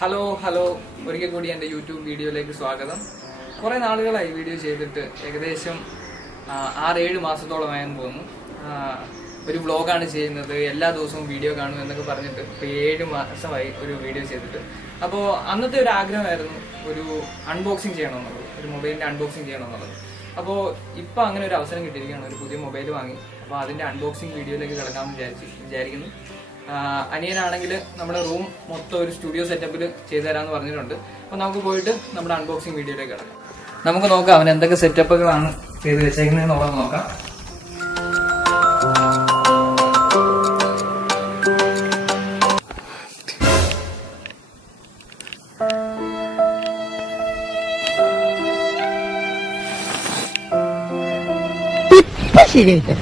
Hello ഒരിക്കൽ കൂടി എൻ്റെ യൂട്യൂബ് വീഡിയോയിലേക്ക് സ്വാഗതം. കുറേ നാളുകളായി വീഡിയോ ചെയ്തിട്ട്, ഏകദേശം 6-7 മാസത്തോളമായെന്ന് തോന്നുന്നു. ഒരു വ്ളോഗാണ് ചെയ്യുന്നത്, എല്ലാ ദിവസവും വീഡിയോ കാണും എന്നൊക്കെ പറഞ്ഞിട്ട് ഇപ്പോൾ 7 മാസമായി ഒരു വീഡിയോ ചെയ്തിട്ട്. അപ്പോൾ അന്നത്തെ ഒരു ആഗ്രഹമായിരുന്നു ഒരു അൺബോക്സിങ് ചെയ്യണമെന്നുള്ളത്, ഒരു മൊബൈലിൻ്റെ അൺബോക്സിങ് ചെയ്യണമെന്നുള്ളത്. അപ്പോൾ ഇപ്പോൾ അങ്ങനെ ഒരു അവസരം കിട്ടിയിരിക്കുകയാണ്, ഒരു പുതിയ മൊബൈൽ വാങ്ങി. അപ്പോൾ അതിൻ്റെ അൺബോക്സിങ് വീഡിയോയിലേക്ക് കിടക്കാമെന്ന് വിചാരിക്കുന്നു. അനിയനാണെങ്കിൽ നമ്മുടെ റൂം മൊത്തം ഒരു സ്റ്റുഡിയോ സെറ്റപ്പിൽ ചെയ്തു തരാമെന്ന് പറഞ്ഞിട്ടുണ്ട്. അപ്പോൾ നമുക്ക് പോയിട്ട് നമ്മുടെ അൺബോക്സിങ് വീഡിയോയിലേക്ക് കിടക്കാം. നമുക്ക് നോക്കാം അവൻ എന്തൊക്കെ സെറ്റപ്പുകളാണ് ചെയ്ത് വെച്ചേക്കുന്നതെന്നുള്ളത് നോക്കാം. ശരിയായിട്ട്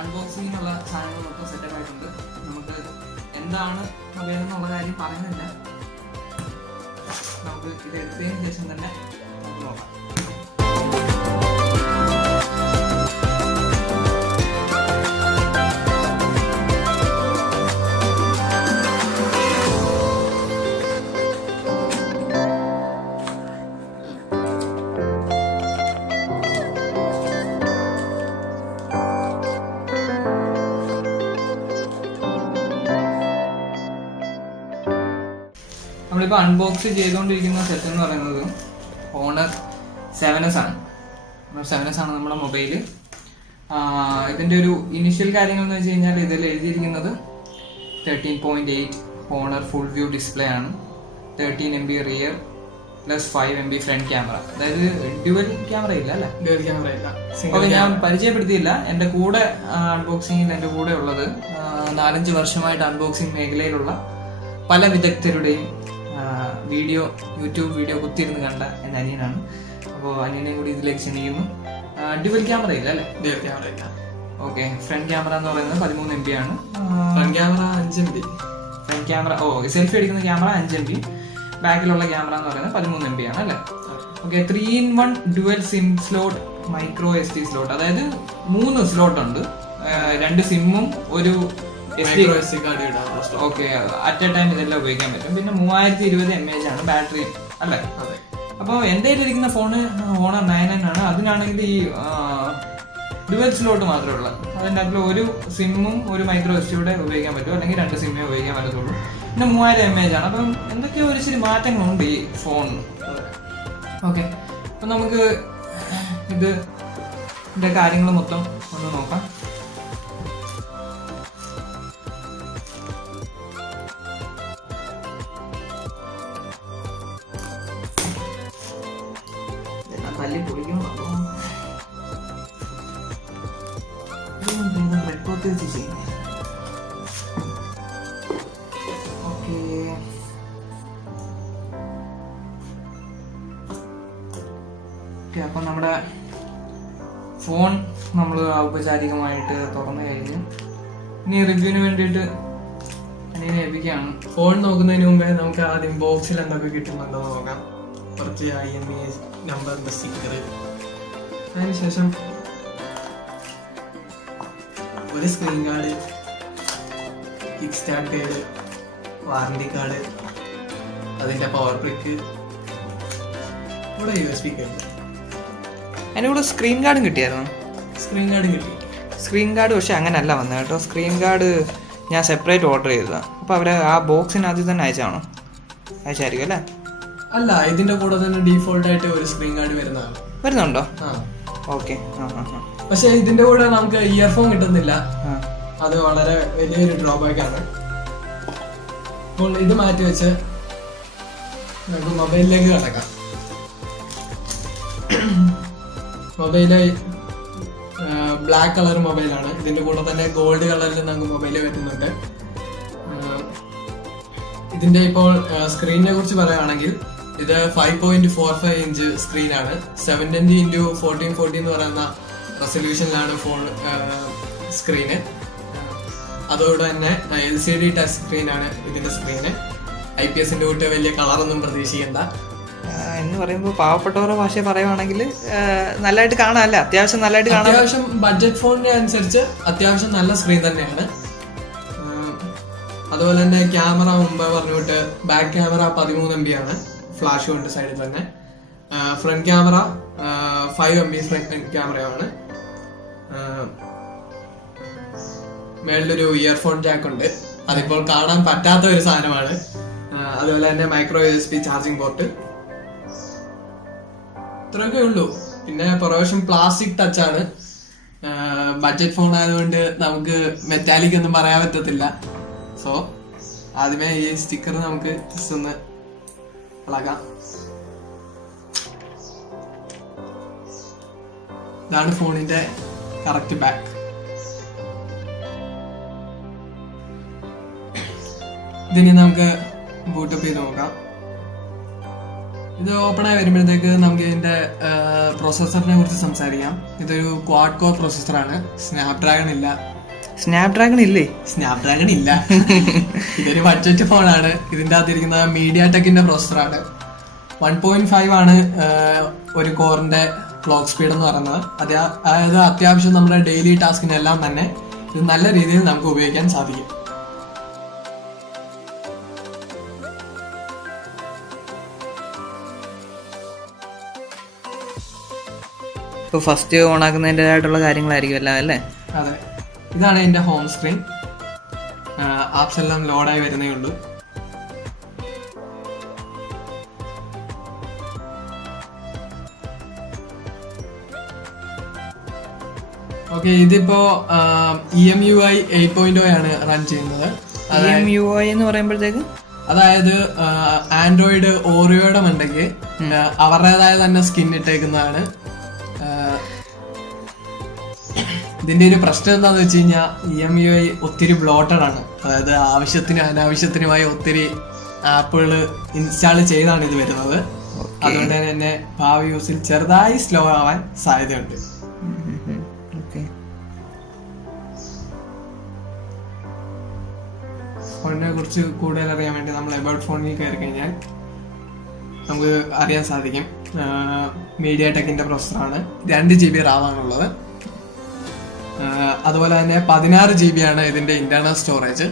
അൺബോക്സിങ്ങിനുള്ള സാധനങ്ങൾ മൊത്തം സെറ്റപ്പ് ആയിട്ടുണ്ട്. നമുക്ക് എന്താണ് മൊബൈൽ എന്നുള്ള കാര്യം പറയുന്നില്ല, നമുക്ക് ഇത് എടുത്തതിന് ശേഷം തന്നെ നമുക്ക് നോക്കാം. നമ്മളിപ്പോൾ അൺബോക്സ് ചെയ്തുകൊണ്ടിരിക്കുന്ന സെറ്റ് എന്ന് പറയുന്നത് ഓണർ 7S ആണ്. 7S ആണ് നമ്മുടെ മൊബൈൽ. ഇതിൻ്റെ ഒരു ഇനിഷ്യൽ കാര്യങ്ങൾ എന്ന് വെച്ച് കഴിഞ്ഞാൽ ഇതിൽ എഴുതിയിരിക്കുന്നത് 13.8 ഓണർ ഫുൾ വ്യൂ ഡിസ്പ്ലേ ആണ്, 13 MB rear plus 5 MB front camera. അതായത് ഡ്യുവൽ ക്യാമറ ഇല്ല അല്ലേ? ഡ്യുവൽ ക്യാമറ ഇല്ല. ഓക്കെ, ഞാൻ പരിചയപ്പെടുത്തിയില്ല. എൻ്റെ കൂടെ അൺബോക്സിങ്ങിൽ എൻ്റെ കൂടെ ഉള്ളത് 4-5 വർഷമായിട്ട് അൺബോക്സിങ് മേഖലയിലുള്ള പല വിദഗ്ധരുടെയും യൂട്യൂബ് വീഡിയോ കുത്തിയിരുന്ന് കണ്ട എൻ്റെ അനിയനാണ്. അപ്പോൾ അനിയനെയും കൂടി ഇതിലേക്ക് ക്ഷണിക്കുന്നു. ഡ്യുവൽ ക്യാമറ ഇല്ല അല്ലേ? ഡ്യുവൽ ക്യാമറ ഇല്ല. ഓക്കെ, ഫ്രണ്ട് ക്യാമറ എന്ന് പറയുന്നത് 13 MB ആണ്. Front camera 5 MB. Front camera selfie എടുക്കുന്ന ക്യാമറ 5 MB. ബാക്കിലുള്ള ക്യാമറ എന്ന് പറയുന്നത് 13 MB ആണ് അല്ലേ? Okay, 3-in-1 dual sim slot micro SD slot. അതായത് 3 സ്ലോട്ട് ഉണ്ട്, 2 സിമ്മും ഒരു SD കാർഡ് ഇടാം. ഓക്കെ, അറ്റ് എ ടൈം ഇതെല്ലാം ഉപയോഗിക്കാൻ പറ്റും. പിന്നെ 3020 mAh ആണ് ബാറ്ററി അല്ലേ? അതെ. അപ്പോൾ എൻ്റെ കയ്യിലിരിക്കുന്ന ഫോണ് ഓണർ 9N ആണ്. അതിനാണെങ്കിൽ ഈ ഡുവൽ സ്ലോട്ട് മാത്രമേ ഉള്ളൂ. അതിൻ്റെ അതിൽ ഒരു സിമ്മും ഒരു മൈക്രോ SD കൂടെ ഉപയോഗിക്കാൻ പറ്റും, അല്ലെങ്കിൽ 2 സിമ്മേ ഉപയോഗിക്കാൻ പറ്റത്തുള്ളൂ. പിന്നെ 3000 mAh ആണ്. അപ്പം എന്തൊക്കെയോ ഒരു ഇച്ചിരി മാറ്റങ്ങളുണ്ട് ഈ ഫോണിന്. ഓക്കെ, അപ്പം നമുക്ക് ഇതിൻ്റെ കാര്യങ്ങൾ മൊത്തം ഒന്ന് നോക്കാം. തല്ലി പൊളിക്കണം. അപ്പൊ നമ്മുടെ ഫോൺ നമ്മൾ ഔപചാരികമായിട്ട് തുറന്നു കഴിഞ്ഞ് ഇനി റിവ്യൂവിന് വേണ്ടിയിട്ട് അതിനെ ഏൽപ്പിക്കുകയാണ്. ഫോൺ നോക്കുന്നതിന് മുമ്പേ നമുക്ക് ആദ്യം ബോക്സിൽ എന്തൊക്കെ കിട്ടുന്നുണ്ടോ നോക്കാം. കുറച്ച് IMEI നമ്പറിന്റെ സ്റ്റിക്കർ, അതിനുശേഷം ഒരു screen card, kick start guide, warranty card, അതിന്റെ പവർ ബ്രിക്ക്, ഇവിടെ USB കേബിൾ. അതിൻ്റെ കൂടെ സ്ക്രീൻ കാർഡും കിട്ടിയായിരുന്നു. സ്ക്രീൻ കാർഡ് കിട്ടി. സ്ക്രീൻ കാർഡ് പക്ഷെ അങ്ങനെയല്ല വന്നത് കേട്ടോ. സ്ക്രീൻ കാർഡ് ഞാൻ സെപ്പറേറ്റ് ഓർഡർ ചെയ്തതാണ്. അപ്പോൾ അവർ ആ ബോക്സിനകത്ത് തന്നെ അയച്ചായിരിക്കും അല്ലേ? അല്ല, ഇതിന്റെ കൂടെ തന്നെ ഡീഫോൾട്ട് ആയിട്ട് ഒരു സ്ക്രീൻ കാർഡ് വരുന്നുണ്ടോ? ഓക്കെ. പക്ഷെ ഇതിന്റെ കൂടെ നമുക്ക് ഇയർഫോൺ കിട്ടുന്നില്ല, അത് വളരെ വലിയൊരു ഡ്രോബാക്ക് ആണ്. അപ്പോൾ ഇത് മാറ്റി വെച്ച് നമുക്ക് മൊബൈലിലേക്ക് കടക്കാം. മൊബൈല് ബ്ലാക്ക് കളർ മൊബൈലാണ്. ഇതിന്റെ കൂടെ തന്നെ ഗോൾഡ് കളറിൽ നമുക്ക് മൊബൈല് വരുന്നുണ്ട്. ഇതിന്റെ ഇപ്പോൾ സ്ക്രീനിനെ കുറിച്ച് പറയുകയാണെങ്കിൽ ഇത് 5.45 ഇഞ്ച് സ്ക്രീനാണ്. 720x1440 എന്ന് പറയുന്ന റെസൊല്യൂഷനിലാണ് ഫോൺ സ്ക്രീന്. അതോടെ തന്നെ LCD ടച്ച് സ്ക്രീനാണ് ഇതിന്റെ സ്ക്രീന്. IPSന്റെ കൂട്ട് വലിയ കളറൊന്നും പ്രതീക്ഷിക്കണ്ട. എന്ന് പറയുമ്പോൾ പാവപ്പെട്ടവരുടെ ഭാഷ പറയുവാണെങ്കിൽ നല്ലതായിട്ട് കാണാമല്ലേ, അത്യാവശ്യം നല്ലതായിട്ട് കാണാം. അത്യാവശ്യം ബഡ്ജറ്റ് ഫോണിനെ അനുസരിച്ച് അത്യാവശ്യം നല്ല സ്ക്രീൻ തന്നെയാണ്. അതുപോലെ തന്നെ ക്യാമറ മുമ്പ് പറഞ്ഞുകൊണ്ട് ബാക്ക് ക്യാമറ 13 MB ആണ്, ഫ്ലാഷ് ഉണ്ട് സൈഡിൽ തന്നെ. ഫ്രണ്ട് ക്യാമറ 5 MB ഫ്രണ്ട് ക്യാമറയാണ്. മേളിലൊരു ഇയർഫോൺ ജാക്ക് ഉണ്ട്, അതിപ്പോൾ കാണാൻ പറ്റാത്ത ഒരു സാധനമാണ്. അതുപോലെ തന്നെ മൈക്രോ USB ചാർജിങ് പോർട്ട്, ഇത്രയൊക്കെ ഉള്ളൂ. പിന്നെ പ്രാവശ്യം പ്ലാസ്റ്റിക് ടച്ച് ആണ്. ബഡ്ജറ്റ് ഫോൺ ആയതുകൊണ്ട് നമുക്ക് മെറ്റാലിക് ഒന്നും പറയാൻ പറ്റത്തില്ല. സോ ആദ്യമേ ഈ സ്റ്റിക്കർ നമുക്ക് ജസ്റ്റ് ഒന്ന് ഇളകാം. ഇതാണ് ഫോണിന്റെ കറക്റ്റ് ബാക്ക്. ഇതിനി നമുക്ക് ബൂട്ടപ്പ് ചെയ്ത് നോക്കാം. ഇത് ഓപ്പൺ ആയി വരുമ്പോഴത്തേക്ക് നമുക്ക് ഇതിന്റെ പ്രോസസ്സറിനെ കുറിച്ച് സംസാരിക്കാം. ഇതൊരു ക്വാഡ് കോർ പ്രോസസ്സറാണ്, സ്നാപ്ഡ്രാഗൺ ഇല്ല. സ്നാപ്ഡ്രാഗൺ ഇല്ല ഇതൊരു ബഡ്ജറ്റ് ഫോണാണ്. ഇതിന്റെ അകത്തിരിക്കുന്ന മീഡിയാടെക്കിന്റെ പ്രോസസ്സറാണ്. 1.5 ആണ് ഒരു കോറിന്റെ ക്ലോക്ക് സ്പീഡ് എന്ന് പറയുന്നത്. അതായത് അത്യാവശ്യം നമ്മുടെ ഡെയിലി ടാസ്കിനെല്ലാം തന്നെ ഇത് നല്ല രീതിയിൽ നമുക്ക് ഉപയോഗിക്കാൻ സാധിക്കും. ഇപ്പോൾ ഫസ്റ്റ് ഓൺ ആക്കുന്നതിൻ്റെതായിട്ടുള്ള കാര്യങ്ങളായിരിക്കും എല്ലാം അല്ലേ? അതെ, ഇതാണ് എൻ്റെ ഹോം സ്ക്രീൻ. ആപ്സ് എല്ലാം ലോഡായി വരുന്നേ ഉള്ളൂ. ഓക്കെ, ഇതിപ്പോ EMUI 8.0 ആണ് റൺ ചെയ്യുന്നത്. EMUI എന്ന് പറയുമ്പോഴത്തേക്ക് അതായത് ആൻഡ്രോയിഡ് ഓറിയോയുടെ മണ്ടയ്ക്ക് അവരുടേതായ തന്നെ സ്കിൻ ഇട്ടേക്കുന്നതാണ്. ഇതിന്റെ ഒരു പ്രശ്നം എന്താന്ന് വെച്ച് കഴിഞ്ഞാൽ EMUI ഒത്തിരി ബ്ലോട്ടഡ് ആണ്. അതായത് ആവശ്യത്തിനും അനാവശ്യത്തിനുമായി ഒത്തിരി ആപ്പുകൾ ഇൻസ്റ്റാൾ ചെയ്താണ് ഇത് വരുന്നത്. അതുകൊണ്ട് തന്നെ ഭാവി യൂസിൽ ചെറുതായി സ്ലോ ആവാൻ സാധ്യതയുണ്ട്. ഫോണിനെ കുറിച്ച് കൂടുതൽ അറിയാൻ വേണ്ടി നമ്മൾ എബൌട്ട് ഫോണിൽ കയറി കഴിഞ്ഞാൽ നമുക്ക് അറിയാൻ സാധിക്കും. മീഡിയാടെക്കിന്റെ പ്രോസസ്സറാണ്, 2 GB RAM ആണുള്ളത്. അതുപോലെ തന്നെ 16 GB ആണ് ഇതിന്റെ ഇന്റേണൽ സ്റ്റോറേജ്.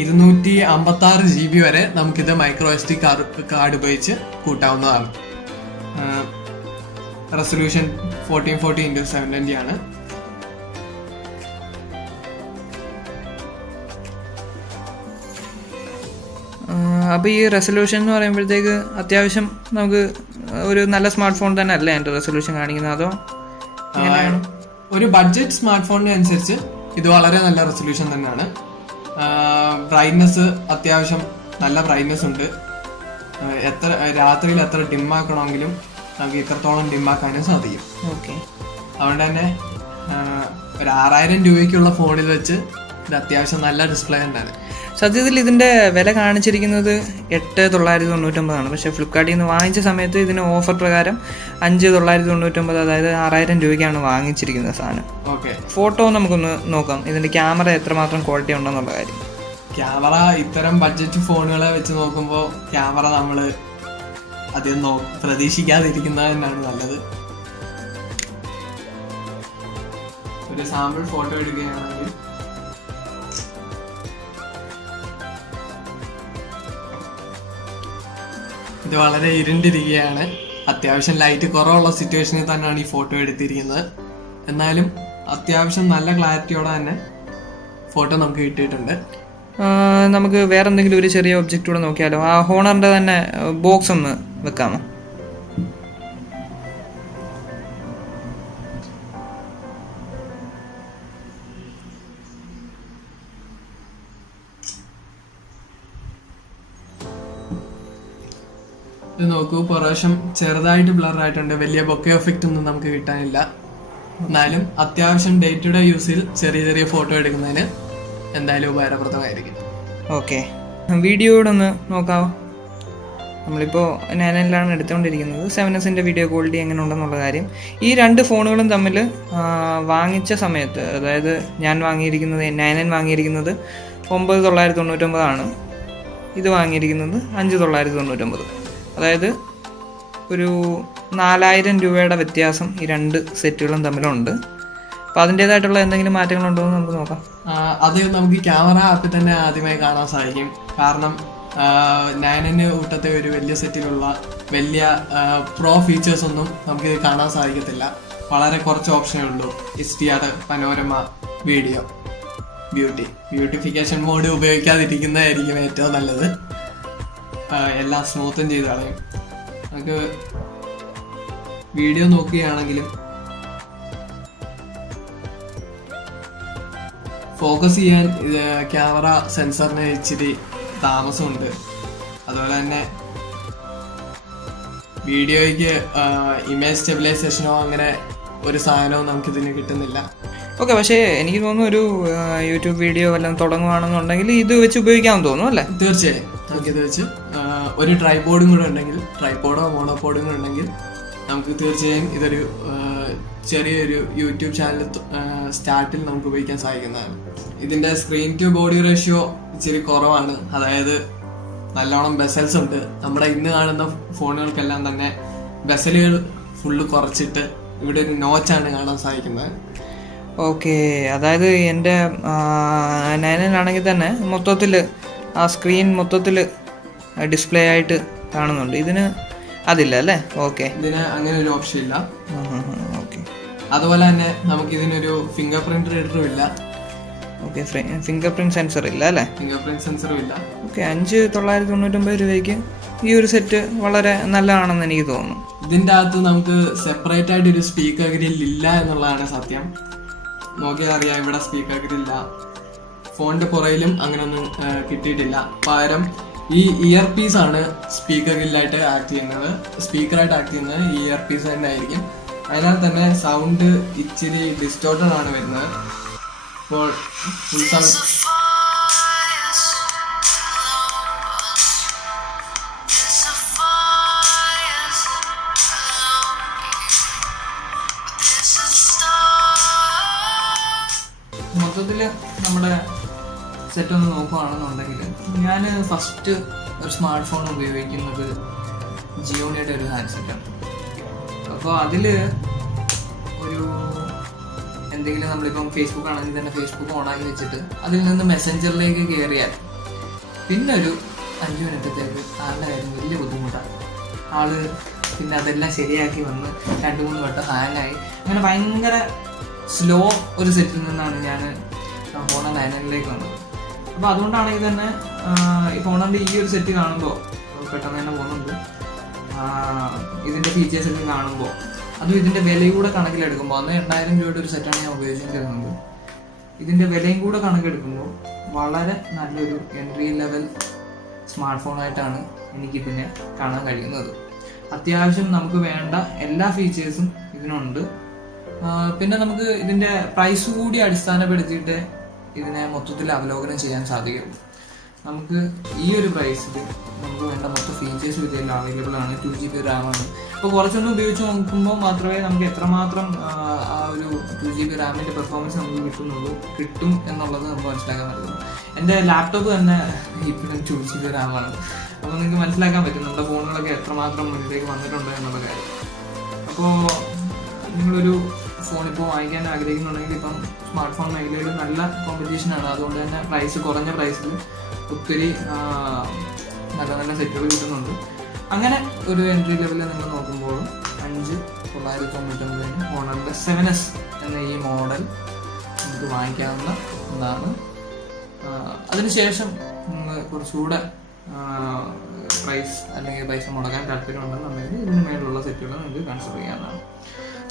256 GB വരെ നമുക്കിത് മൈക്രോ SD കാർഡ് ഉപയോഗിച്ച് കൂട്ടാവുന്നതാണ്. റെസൊല്യൂഷൻ 1440x720 ആണ്. അപ്പോൾ ഈ റെസൊല്യൂഷൻ എന്ന് പറയുമ്പോഴത്തേക്ക് അത്യാവശ്യം നമുക്ക് ഒരു നല്ല സ്മാർട്ട് ഫോൺ തന്നെ അല്ലേ അതിൻ്റെ റെസൊല്യൂഷൻ കാണിക്കുന്നത്? അതോ ഒരു ബഡ്ജറ്റ് സ്മാർട്ട് ഫോണിനെ അനുസരിച്ച് ഇത് വളരെ നല്ല റെസൊല്യൂഷൻ തന്നെയാണ്. ബ്രൈറ്റ്നസ് അത്യാവശ്യം നല്ല ബ്രൈറ്റ്നസ് ഉണ്ട്. രാത്രിയിൽ എത്ര ഡിമ്മാക്കണമെങ്കിലും നമുക്ക് ഇത്രത്തോളം ഡിമ്മാക്കാനും സാധിക്കും. ഓക്കെ, അതുകൊണ്ട് തന്നെ ഒരു 6000 രൂപയ്ക്കുള്ള ഫോണിൽ വെച്ച് ഇത് അത്യാവശ്യം നല്ല ഡിസ്പ്ലേ തന്നെയാണ്. സത്യത്തിൽ ഇതിൻ്റെ വില കാണിച്ചിരിക്കുന്നത് 8,999 പക്ഷേ ഫ്ലിപ്കാർട്ടിൽ നിന്ന് വാങ്ങിച്ച സമയത്ത് ഇതിന് ഓഫർ പ്രകാരം 5,999, അതായത് 6000 രൂപയ്ക്കാണ് വാങ്ങിച്ചിരിക്കുന്നത് സാധനം. ഓക്കെ, ഫോട്ടോ നമുക്കൊന്ന് നോക്കാം, ഇതിൻ്റെ ക്യാമറ എത്രമാത്രം ക്വാളിറ്റി ഉണ്ടെന്നുള്ള കാര്യം. ക്യാമറ ഇത്തരം ബഡ്ജറ്റ് ഫോണുകളെ വെച്ച് നോക്കുമ്പോൾ ക്യാമറ നമ്മൾ അധികം പ്രതീക്ഷിക്കാതിരിക്കുന്നത് തന്നെയാണ് നല്ലത്. ഒരു സാമ്പിൾ ഫോട്ടോ എടുക്കുകയാണെങ്കിൽ ഇത് വളരെ ഇരുണ്ടിരിക്കുകയാണ്. അത്യാവശ്യം ലൈറ്റ് കുറവുള്ള സിറ്റുവേഷനിൽ തന്നെയാണ് ഈ ഫോട്ടോ എടുത്തിരിക്കുന്നത്. എന്നാലും അത്യാവശ്യം നല്ല ക്ലാരിറ്റിയോടെ തന്നെ ഫോട്ടോ നമുക്ക് കിട്ടിയിട്ടുണ്ട്. നമുക്ക് വേറെ എന്തെങ്കിലും ഒരു ചെറിയ ഒബ്ജക്റ്റ് കൂടെ നോക്കിയാലോ? ആ ഹോണറിന്റെ തന്നെ ബോക്സ് ഒന്ന് വെക്കാമോ? ഇത് നോക്കൂ, പ്രാവശ്യം ചെറുതായിട്ട് ബ്ലർ ആയിട്ടുണ്ട്. വലിയ ബൊക്കെ എഫക്റ്റ് ഒന്നും നമുക്ക് കിട്ടാനില്ല. എന്നാലും അത്യാവശ്യം ഡേ ടു ഡേ യൂസിൽ ചെറിയ ചെറിയ ഫോട്ടോ എടുക്കുന്നതിന് എന്തായാലും ഉപകാരപ്രദമായിരിക്കും. ഓക്കെ, വീഡിയോയോടെ ഒന്ന് നോക്കാവോ? നമ്മളിപ്പോൾ 9Nലാണ് എടുത്തുകൊണ്ടിരിക്കുന്നത്. 7Sൻ്റെ വീഡിയോ ക്വാളിറ്റി എങ്ങനെ ഉണ്ടെന്നുള്ള കാര്യം ഈ രണ്ട് ഫോണുകളും തമ്മിൽ വാങ്ങിച്ച സമയത്ത്, അതായത് ഞാൻ വാങ്ങിയിരിക്കുന്നത് 9N വാങ്ങിയിരിക്കുന്നത് 9999 ഇത് വാങ്ങിയിരിക്കുന്നത് 5999. അതായത് ഒരു 4000 രൂപയുടെ വ്യത്യാസം ഈ രണ്ട് സെറ്റുകളും തമ്മിലുണ്ട്. അപ്പോൾ അതിൻ്റേതായിട്ടുള്ള എന്തെങ്കിലും മാറ്റങ്ങളുണ്ടോ എന്ന് നമുക്ക് നോക്കാം. അത് നമുക്ക് ക്യാമറ ആപ്പിൽ തന്നെ ആദ്യമായി കാണാൻ സാധിക്കും. കാരണം 9N കൂട്ടത്തെ ഒരു വലിയ സെറ്റിലുള്ള വലിയ പ്രോ ഫീച്ചേഴ്സ് ഒന്നും നമുക്ക് കാണാൻ സാധിക്കത്തില്ല. വളരെ കുറച്ച് ഓപ്ഷനേ ഉള്ളൂ. HDR, panorama, video, beautification mode ഉപയോഗിക്കാതിരിക്കുന്നതായിരിക്കും ഏറ്റവും നല്ലത്. എല്ലാം സ്മൂത്തും ചെയ്ത് കളയും. നമുക്ക് വീഡിയോ നോക്കുകയാണെങ്കിലും ഫോക്കസ് ചെയ്യാൻ ക്യാമറ സെൻസറിന് ഇച്ചിരി താമസമുണ്ട്. അതുപോലെ തന്നെ വീഡിയോയ്ക്ക് ഇമേജ് സ്റ്റെബിലൈസേഷനോ അങ്ങനെ ഒരു സാധനവും നമുക്കിതിന് കിട്ടുന്നില്ല. ഓക്കെ, പക്ഷേ എനിക്ക് തോന്നുന്നു ഒരു യൂട്യൂബ് വീഡിയോ വല്ലതും തുടങ്ങുകയാണെന്നുണ്ടെങ്കിൽ ഇത് വെച്ച് ഉപയോഗിക്കാമെന്ന് തോന്നുന്നു അല്ലേ? തീർച്ചയായും നമുക്കിത് വെച്ച് ഒരു ട്രൈപോഡും കൂടെ ഉണ്ടെങ്കിൽ, ട്രൈപോഡോ മോണോപോഡും കൂടെ ഉണ്ടെങ്കിൽ നമുക്ക് തീർച്ചയായും ഇതൊരു ചെറിയൊരു യൂട്യൂബ് ചാനൽ സ്റ്റാർട്ടിൽ നമുക്ക് ഉപയോഗിക്കാൻ സാധിക്കുന്നതാണ്. ഇതിൻ്റെ സ്ക്രീൻ ടു ബോഡി റേഷ്യോ ഇച്ചിരി കുറവാണ്. അതായത് നല്ലോണം ബെസൽസ് ഉണ്ട്. നമ്മുടെ ഇന്ന് കാണുന്ന ഫോണുകൾക്കെല്ലാം തന്നെ ബെസലുകൾ ഫുള്ള് കുറച്ചിട്ട് ഇവിടെ ഒരു നോച്ചാണ് കാണാൻ സാധിക്കുന്നത്. ഓക്കെ, അതായത് എൻ്റെ 9N തന്നെ മൊത്തത്തിൽ ആ സ്ക്രീൻ മൊത്തത്തിൽ ഡിസ്പ്ലേ ആയിട്ട് കാണുന്നുണ്ട്. ഇതിന് അതില്ല അല്ലേ? ഓക്കെ, ഇതിന് അങ്ങനെ ഒരു ഓപ്ഷൻ ഇല്ല. ഓക്കെ, അതുപോലെ തന്നെ നമുക്ക് ഇതിനൊരു ഫിംഗർ പ്രിന്റ് റീഡറും ഇല്ല. ഓക്കെ, ഫിംഗർ പ്രിന്റ് സെൻസർ ഇല്ല അല്ലേ? ഫിംഗർ പ്രിന്റ് സെൻസറും ഇല്ല. ഓക്കെ, 5999 രൂപയ്ക്ക് ഈ ഒരു സെറ്റ് വളരെ നല്ലതാണെന്ന് എനിക്ക് തോന്നുന്നു. ഇതിൻ്റെ അകത്ത് നമുക്ക് സെപ്പറേറ്റ് ആയിട്ട് ഒരു സ്പീക്കർ ഗ്രിൽ ഇല്ല എന്നുള്ളതാണ് സത്യം. നോക്കിയാൽ അറിയാം, ഇവിടെ സ്പീക്കർ ഗ്രില്ല. ഫോണിന്റെ പുറയിലും അങ്ങനെയൊന്നും കിട്ടിയിട്ടില്ല. പകരം ഈ ഇയർ പീസ് ആണ് സ്പീക്കർ ഗ്രില്ലായിട്ട് ആക്ട് ചെയ്യുന്നത്. സ്പീക്കറായിട്ട് ആക്ട് ചെയ്യുന്നത് ഈ ഇയർ പീസ് തന്നെ ആയിരിക്കും. അതിനാൽ തന്നെ സൗണ്ട് ഇച്ചിരി ഡിസ്റ്റോർട്ടഡ് ആണ് വരുന്നത്. ഇപ്പോൾ ഫുൾ സൗണ്ട് മൊത്തത്തിൽ നമ്മുടെ സെറ്റ് ഒന്ന് നോക്കുകയാണെന്നുണ്ടെങ്കിൽ, ഞാൻ ഫസ്റ്റ് ഒരു സ്മാർട്ട് ഫോൺ ഉപയോഗിക്കുന്നത് ജിയോണിയുടെ ഒരു ഹാൻഡ്സെറ്റാണ്. അപ്പോൾ അതിൽ ഒരു എന്തെങ്കിലും നമ്മളിപ്പം ഫേസ്ബുക്ക് ആണെങ്കിൽ തന്നെ ഫേസ്ബുക്ക് ഓണാക്കി വെച്ചിട്ട് അതിൽ നിന്ന് മെസ്സഞ്ചറിലേക്ക് കയറിയാൽ പിന്നെ ഒരു 5 മിനിറ്റത്തേക്ക് ആളുടെ കാര്യം വലിയ ബുദ്ധിമുട്ടാണ്. ആള് പിന്നെ അതെല്ലാം ശരിയാക്കി വന്ന് 2-3 വട്ടം ഹാങ്ങായി അങ്ങനെ ഭയങ്കര സ്ലോ ഒരു സെറ്റിൽ നിന്നാണ് ഞാൻ ഫോൺ 9Nലേക്ക് വന്നത്. അപ്പോൾ അതുകൊണ്ടാണെങ്കിൽ തന്നെ ഈ ഫോണിൻ്റെ ഈ ഒരു സെറ്റ് കാണുമ്പോൾ പെട്ടെന്ന് തന്നെ പോകുന്നുണ്ട്. ഇതിൻ്റെ ഫീച്ചേഴ്സൊക്കെ കാണുമ്പോൾ അതും ഇതിൻ്റെ വിലയും കൂടെ കണക്കിലെടുക്കുമ്പോൾ, അന്ന് 8000 രൂപയുടെ ഒരു സെറ്റാണ് ഞാൻ ഉപയോഗിച്ചിരുന്നത്. ഇതിൻ്റെ വിലയും കൂടെ കണക്കെടുക്കുമ്പോൾ വളരെ നല്ലൊരു എൻട്രി ലെവൽ സ്മാർട്ട് ഫോണായിട്ടാണ് എനിക്കിതിനെ കാണാൻ കഴിയുന്നത്. അത്യാവശ്യം നമുക്ക് വേണ്ട എല്ലാ ഫീച്ചേഴ്സും ഇതിനുണ്ട്. പിന്നെ നമുക്ക് ഇതിൻ്റെ പ്രൈസ് കൂടി അടിസ്ഥാനപ്പെടുത്തിയിട്ട് ഇതിനെ മൊത്തത്തിൽ അവലോകനം ചെയ്യാൻ സാധിക്കും. നമുക്ക് ഈ ഒരു പ്രൈസിൽ നമുക്ക് വേണ്ട മൊത്തം ഫീച്ചേഴ്സ് ഇതിൽ അവൈലബിൾ ആണ്. 2GB RAM ആണ്. അപ്പോൾ കുറച്ചൊന്നും ഉപയോഗിച്ച് നോക്കുമ്പോൾ മാത്രമേ നമുക്ക് എത്രമാത്രം ആ ഒരു 2GB RAM പെർഫോമൻസ് നമുക്ക് കിട്ടും എന്നുള്ളത് നമുക്ക് മനസ്സിലാക്കാൻ പറ്റുന്നു. എൻ്റെ ലാപ്ടോപ്പ് തന്നെ ഇപ്പോഴും 2GB RAM ആണ്. അപ്പോൾ നിങ്ങൾക്ക് മനസ്സിലാക്കാൻ പറ്റും നമ്മുടെ ഫോണുകളൊക്കെ എത്രമാത്രം മുന്നിലേക്ക് വന്നിട്ടുണ്ട് എന്നുള്ള കാര്യം. അപ്പോൾ നിങ്ങളൊരു ഫോൺ ഇപ്പോൾ വാങ്ങിക്കാൻ ആഗ്രഹിക്കുന്നുണ്ടെങ്കിൽ ഇപ്പം സ്മാർട്ട് ഫോൺ മേഖലയിൽ നല്ല കോമ്പറ്റീഷനാണ്. അതുകൊണ്ട് തന്നെ കുറഞ്ഞ പ്രൈസിൽ ഒത്തിരി നല്ല നല്ല സെറ്റുകൾ കിട്ടുന്നുണ്ട്. അങ്ങനെ ഒരു എൻട്രി ലെവലിൽ നിങ്ങൾ നോക്കുമ്പോൾ 5999 ഹോണറിൻ്റെ 7S എന്ന ഈ മോഡൽ നമുക്ക് വാങ്ങിക്കാവുന്ന ഒന്നാണ്. അതിനുശേഷം നിങ്ങൾ കുറച്ചുകൂടെ പൈസ മുടക്കാൻ താല്പര്യമുണ്ടെന്നുണ്ടെങ്കിൽ ഇതിന് മേലുള്ള സെറ്റുകൾ നിങ്ങൾക്ക് കൺസിഡർ ചെയ്യാവുന്നതാണ്.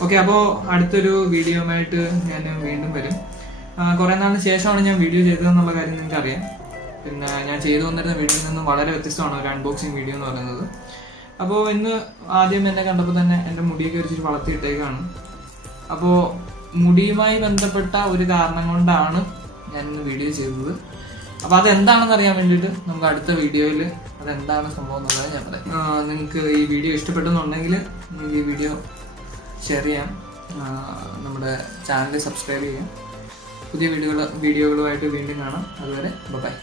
ഓക്കെ, അപ്പോൾ അടുത്തൊരു വീഡിയോയുമായിട്ട് ഞാൻ വീണ്ടും വരും. കുറേ നാളിന് ശേഷമാണ് ഞാൻ വീഡിയോ ചെയ്തതെന്നുള്ള കാര്യം നിങ്ങൾക്ക് അറിയാം. പിന്നെ ഞാൻ ചെയ്തു വന്നിരുന്ന വീഡിയോയിൽ നിന്നും വളരെ വ്യത്യസ്തമാണ് ഒരു അൺബോക്സിങ് വീഡിയോ എന്ന് പറയുന്നത്. അപ്പോൾ ഇന്ന് ആദ്യം എന്നെ കണ്ടപ്പോൾ തന്നെ എൻ്റെ മുടിയൊക്കെ ഒരു വളർത്തിയിട്ടേക്കാണ്. അപ്പോൾ മുടിയുമായി ബന്ധപ്പെട്ട ഒരു കാരണം കൊണ്ടാണ് ഞാൻ ഇന്ന് വീഡിയോ ചെയ്തത്. അപ്പോൾ അതെന്താണെന്ന് അറിയാൻ വേണ്ടിയിട്ട് നമുക്ക് അടുത്ത വീഡിയോയിൽ അതെന്താണ് സംഭവം എന്നുള്ളത് ഞാൻ പറയാം. നിങ്ങൾക്ക് ഈ വീഡിയോ ഇഷ്ടപ്പെട്ടെന്നുണ്ടെങ്കിൽ നിങ്ങൾക്ക് ഈ വീഡിയോ ഷെയർ ചെയ്യാം, നമ്മുടെ ചാനൽ സബ്സ്ക്രൈബ് ചെയ്യാം. പുതിയ വീഡിയോകളുമായിട്ട് വീണ്ടും കാണാം. അതുവരെ ബൈ.